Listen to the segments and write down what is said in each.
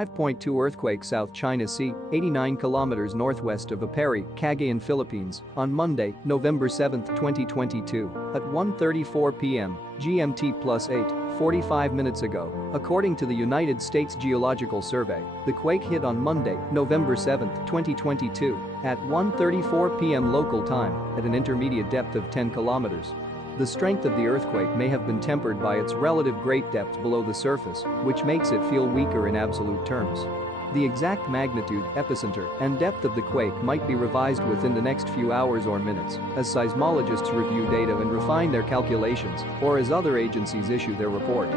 5.2 earthquake South China Sea, 89 kilometers northwest of Aparri, Cagayan, Philippines, on Monday, November 7, 2022, at 1:34 p.m. GMT +8, 45 minutes ago. According to the United States Geological Survey, the quake hit on Monday, November 7, 2022, at 1:34 p.m. local time, at an intermediate depth of 10 kilometers. The strength of the earthquake may have been tempered by its relative great depth below the surface, which makes it feel weaker in absolute terms. The exact magnitude, epicenter, and depth of the quake might be revised within the next few hours or minutes, as seismologists review data and refine their calculations, or as other agencies issue their report.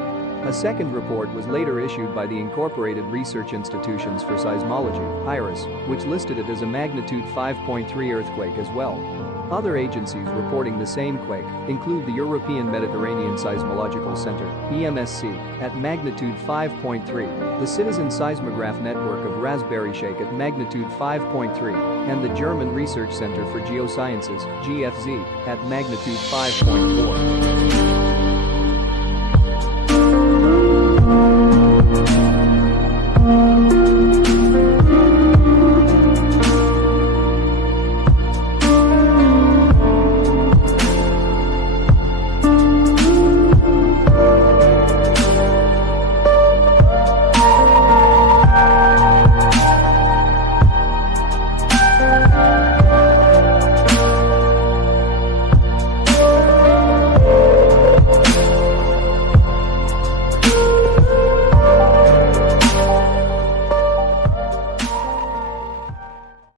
A second report was later issued by the Incorporated Research Institutions for Seismology, IRIS, which listed it as a magnitude 5.3 earthquake as well. Other agencies reporting the same quake include the European Mediterranean Seismological Center, EMSC, at magnitude 5.3, the Citizen Seismograph Network of Raspberry Shake at magnitude 5.3, and the German Research Center for Geosciences, GFZ, at magnitude 5.4.